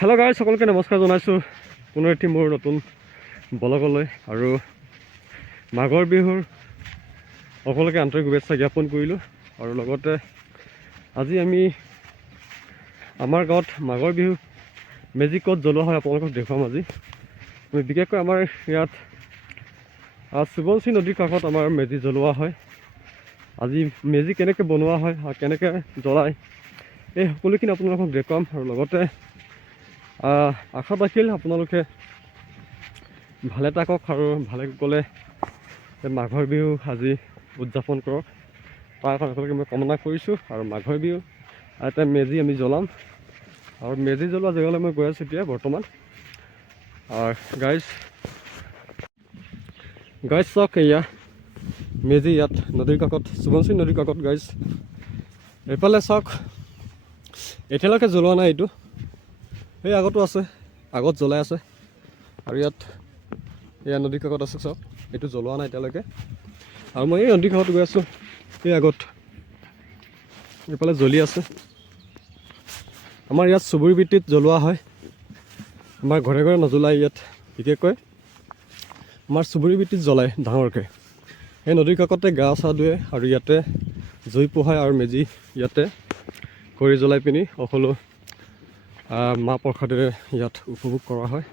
Hello' guys, সকলোকে নমস্কাৰ জনাইছোঁ পুনৰ এটি মোৰ নতুন ব্লগলৈ। আৰু মাঘৰ বিহুৰ সকলোকে আন্তৰিক শুভেচ্ছা জ্ঞাপন কৰিলোঁ। আৰু লগতে আজি আমি আমাৰ গাঁৱত মাঘৰ বিহু মেজি ক'ত জ্বলোৱা হয় আপোনালোকক দেখুৱাম। আজি আমি বিশেষকৈ আমাৰ ইয়াত সোৱণশিৰি নদীৰ কাষত আমাৰ মেজি জ্বলোৱা হয়। আজি মেজি কেনেকৈ বনোৱা হয় আৰু কেনেকৈ জ্বলায় এই সকলোখিনি আপোনালোকক দেখুৱাম। আৰু লগতে আশা ৰাখিল আপোনালোকে ভালে থাকক আৰু ভালে গ'লে মাঘৰ বিহু আজি উদযাপন কৰক, তাৰ কাৰণে সকলোকে মই কামনা কৰিছোঁ। আৰু মাঘৰ বিহু এটা মেজি আমি জ্বলাম, আৰু মেজি জ্বলোৱা জেগালৈ মই গৈ আছোঁ এতিয়া বৰ্তমান। গাইজ চাওক, এয়া মেজি ইয়াত নদীৰ কাষত, সোৱণশিৰি নদীৰ কাষত। গাইজ এইফালে চাওক, এতিয়ালৈকে জ্বলোৱা নাই, এইটো সেই আগতো আছে, আগত জ্বলাই আছে। আৰু ইয়াত এয়া নদীৰ কাষত আছে, চাওক এইটো জ্বলোৱা নাই এতিয়ালৈকে। আৰু মই এই নদীৰ কাষত গৈ আছোঁ, এই আগত এইফালে জ্বলি আছে। আমাৰ ইয়াত চুবুৰী ভিত্তিত জ্বলোৱা হয়, আমাৰ ঘৰে ঘৰে নজ্বলায় ইয়াত। বিশেষকৈ আমাৰ চুবুৰী ভিত্তিত জ্বলায় ডাঙৰকৈ। সেই নদীৰ কাষতে গা চা ধুৱে আৰু ইয়াতে জুই পোহায় আৰু মেজি ইয়াতে খৰি জ্বলাই পিনি সকলো মাহ প্ৰসাদেৰে ইয়াত উপভোগ কৰা হয়।